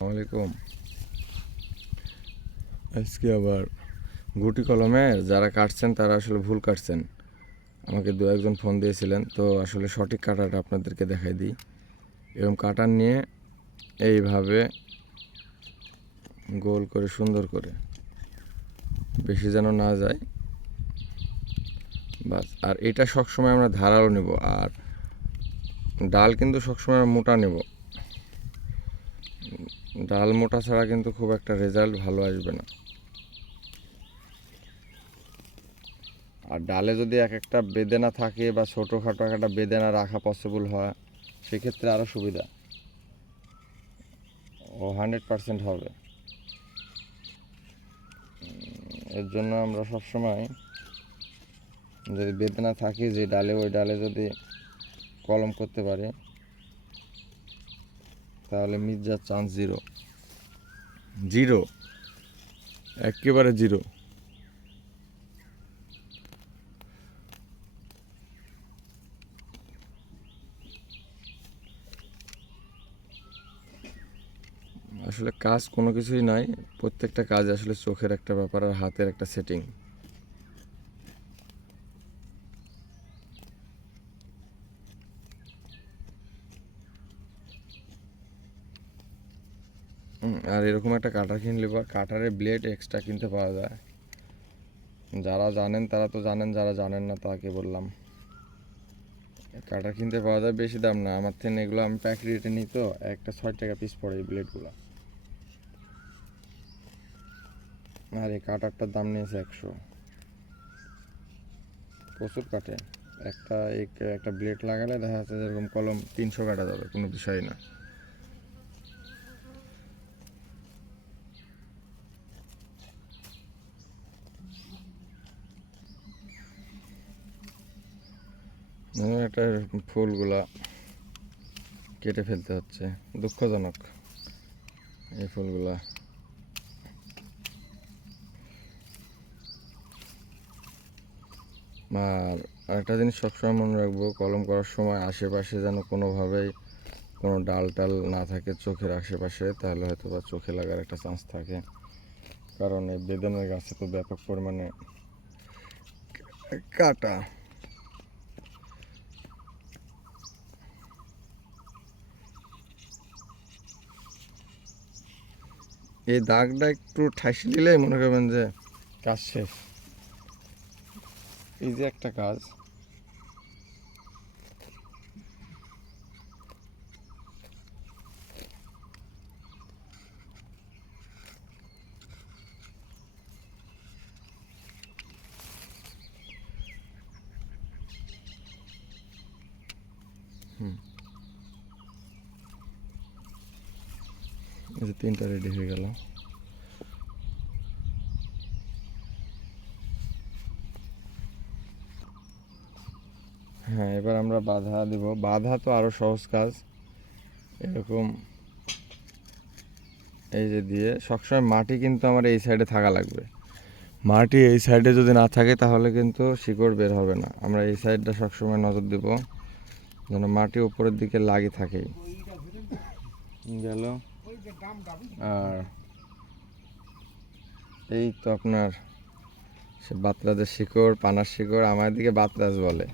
আসসালামাইকুম আজকে আবার গুটি কলমে যারা কাটছেন, তারা আসলে ভুল কাটছেন। আমাকে দু একজন ফোন দিয়েছিলেন, তো আসলে সঠিক কাটাটা আপনাদেরকে দেখাই দিই। এরকম কাটার নিয়ে এইভাবে গোল করে, সুন্দর করে বেশি যেন না যায়। বাস, আর এটা সবসময় আমরা ধারালো নেব, আর ডাল কিন্তু সবসময় আমরা মোটা নেব। ডাল মোটা ছাড়া কিন্তু খুব একটা রেজাল্ট ভালো আসবে না। আর ডালে যদি এক একটা বেদেনা থাকে বা ছোটোখাটো একটা বেদেনা রাখা পসিবল হয়, সেক্ষেত্রে আরও সুবিধা। ও হান্ড্রেড পারসেন্ট হবে। এর জন্য আমরা সবসময় যদি বেদনা থাকে যে ডালে, ওই ডালে যদি কলম করতে পারে তাহলে যাওয়ার চান্স জিরো। জিরো? একেবারে জিরো। আসলে কাজ কোনো কিছুই নাই, প্রত্যেকটা কাজ আসলে চোখের একটা ব্যাপার আর হাতের একটা সেটিং আর এরকম একটা কাটার কিনলে বা কাটারের ব্লেড এক্সট্রা কিনতে পাওয়া যায়। যারা জানেন তারা তো জানেন, যারা জানেন না তাকে বললাম। কাটার কিনতে পাওয়া যায় বেশি দাম না, আমার থেকে এগুলো আমি প্যাক রেটে নিই তো, একটা ছয় টাকা পিস পড়ে এই ব্লেডগুলো আর এই কাটারটার দাম নিয়েছে একশো। প্রচুর কাটে একটা এক- একটা ব্লেড লাগালে দেখা যাচ্ছে যেরকম কলম তিনশো কাটা যাবে, কোনো বিষয় না। একটা ফুলগুলা কেটে ফেলতে হচ্ছে। দুঃখজনক এই ফুলগুলা। আর আরেকটা জিনিস সবসময় মনে রাখব, কলম করার সময় আশেপাশে যেন কোনোভাবেই কোনো ডাল টাল না থাকে চোখের আশেপাশে, তাহলে হয়তো বা চোখে লাগার একটা চান্স থাকে। কারণ এই বেদনের গাছে তো ব্যাপক পরিমাণে কাটা। এই দাগটা একটু ঠাসি দিলেই মনে করবেন যে কাজ শেষ। এই যে একটা কাজ। হুম। এই যে তিনটা রেডি হয়ে গেল। হ্যাঁ এবার আমরা বাধা দেব। বাধা তো আরও সহজ কাজ। এরকম এই যে দিয়ে, সবসময় মাটি কিন্তু আমার এই সাইডে থাকা লাগবে। মাটি এই সাইডে যদি না থাকে, তাহলে কিন্তু শিকড় বের হবে না। আমরা এই সাইডটা সবসময় নজর দেব, যেন মাটি উপরের দিকে লাগে থাকে গেল। আর এই তো আপনার সে বাতরাজের শিকড়, পানার শিকড়, আমার দিকে বাতরাজ বলে।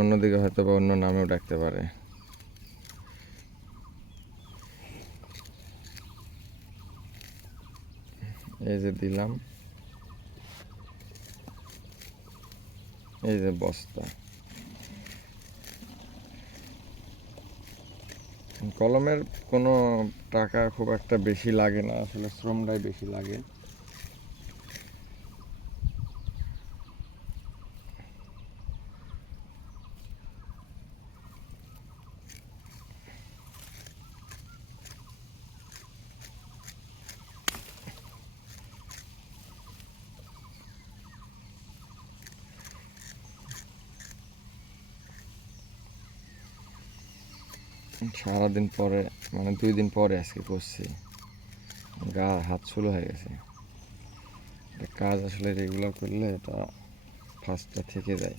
অন্যদিকে হয়তো বা অন্য নামেও ডাকতে পারে। এই যে দিলাম। এই যে বস্তা। কলমের কোনো টাকা খুব একটা বেশি লাগে না আসলে শ্রমটাই বেশি লাগে। সারাদিন পরে মানে দুই দিন পরে আজকে করছি। গা, হাত শুরু হয়ে গেছে। কাজ আসলে রেগুলার করলে এটা ফার্স্টটা থেকে যায়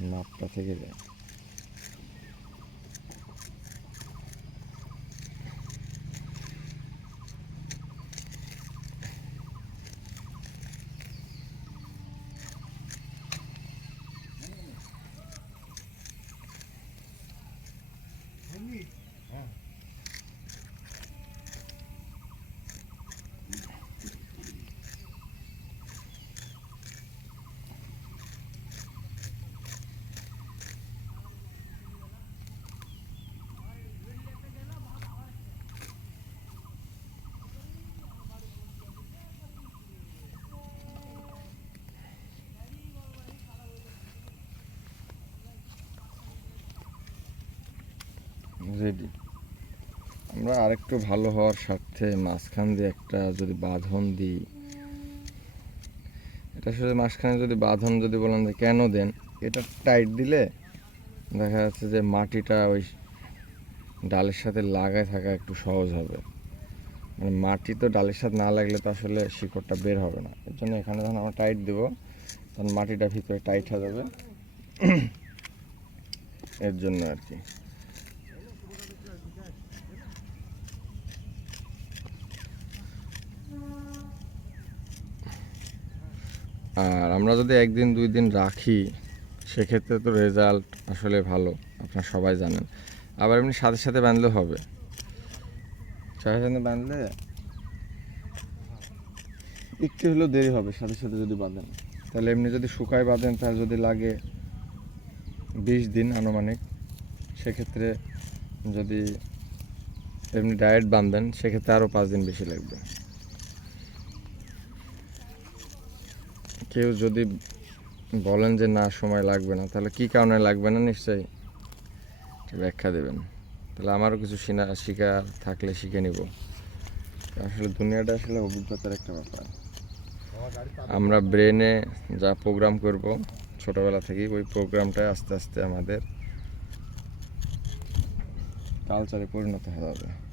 নাপটা থেকে যায়। রেডি আমরা আরেকটু ভালো হওয়ার স্বার্থে মাঝখান দিয়ে একটা যদি বাঁধন দিই, এটা শুধু মাঝখানে যদি বাঁধন যদি বলেন যে কেন দেন, এটা টাইট দিলে দেখা যাচ্ছে যে মাটিটা ওই ডালের সাথে লাগায় থাকা একটু সহজ হবে। মানে মাটি তো ডালের সাথে না লাগলে তো আসলে শিকড়টা বের হবে না। এর জন্য এখানে যখন আমরা টাইট দেবো, তখন মাটিটা ভিতরে টাইট হয়ে যাবে। এর জন্য আর কি। আর আমরা যদি একদিন, দুই দিন রাখি, সেক্ষেত্রে তো রেজাল্ট আসলে ভালো, আপনারা সবাই জানেন। আবার এমনি সাথে সাথে বাঁধলে হবে। সাথে সাথে বাঁধলে একটু হলেও দেরি হবে, সাথে সাথে যদি বাঁধেন। তাহলে এমনি যদি শুকায় বাঁধেন তাহলে যদি লাগে বিশ দিন আনুমানিক, সেক্ষেত্রে যদি এমনি ডায়েট বাঁধেন, সেক্ষেত্রে আরও পাঁচ দিন বেশি লাগবে। কেউ যদি বলেন যে না, সময় লাগবে না, তাহলে কি কারণে লাগবে না? নিশ্চয়ই ব্যাখ্যা দেবেন। তাহলে আমারও কিছু শিনা, শিখা থাকলে শিখে নিব। আসলে দুনিয়াটা আসলে অভিজ্ঞতার একটা ব্যাপার। আমরা ব্রেনে যা প্রোগ্রাম করব, ছোটবেলা থেকেই ওই প্রোগ্রামটাই আস্তে আস্তে আমাদের কালচারে পরিণত হয়ে যাবে।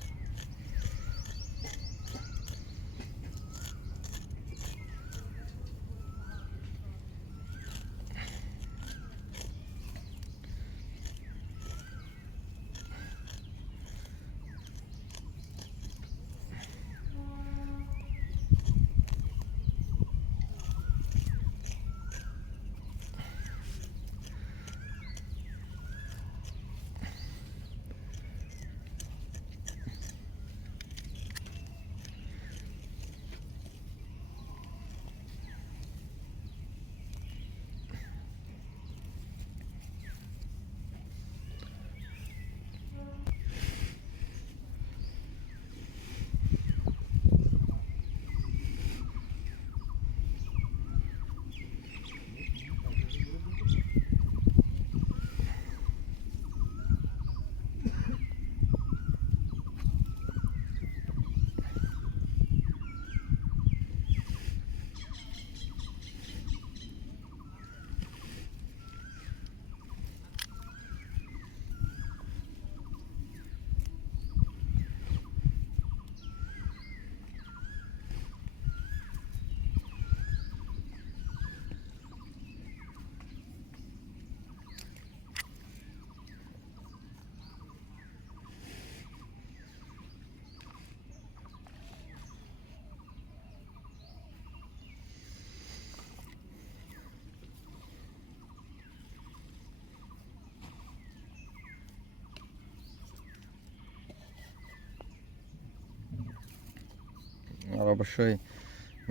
অবশ্যই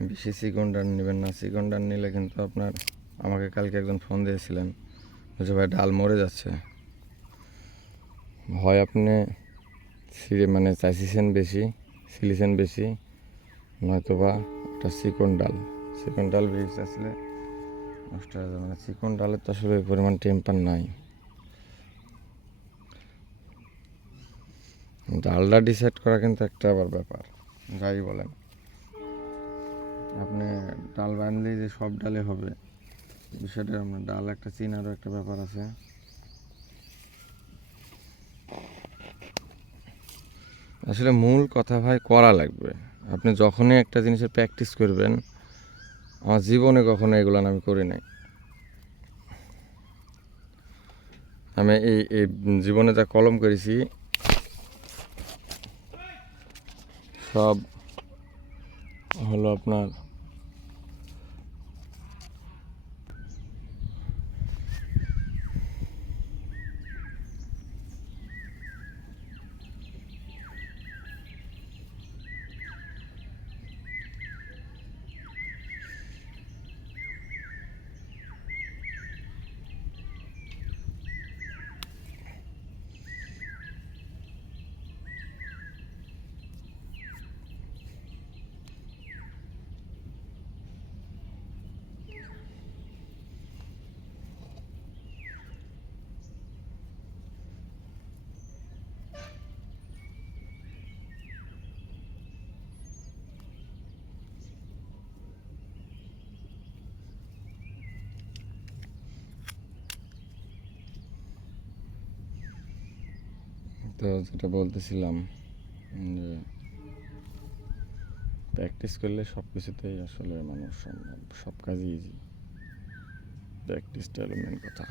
বেশি সিকন্ডার নেবেন না। সিকন্ডার নিলে কিন্তু আপনার আমাকে কালকে একজন ফোন দিয়েছিলেন। যে ভাই, ডাল মরে যাচ্ছে। হয় আপনি সিরে মানে চাইছিছেন বেশি সিলিছেন বেশি নয়তো বা একটা চিকন ডাল। চিকন ডাল বেশি আসলে নষ্ট হয়ে যাবে মানে চিকন ডালের তো আসলে ওই পরিমাণ টেম্পার নাই। ডালটা ডিসাইড করা কিন্তু একটা আবার ব্যাপার, যাই বলেন। আপনি ডাল বানলেই যে সব ডালে হবে, বিষয়টা আমরা ডাল একটা চিনারও একটা ব্যাপার আছে। আসলে মূল কথা ভাই করা লাগবে। আপনি যখনই একটা জিনিসের প্র্যাকটিস করবেন, আমার জীবনে কখনো এগুলো আমি করি নাই। আমি এই এই জীবনে যা কলম করেছি, সব হলো আপনার তো যেটা বলতেছিলাম, যে প্র্যাকটিস করলে সব কিছুতেই আসলে মানুষ সম্ভব, সব কাজই ইজি প্র্যাকটিসটা হলো মেন কথা।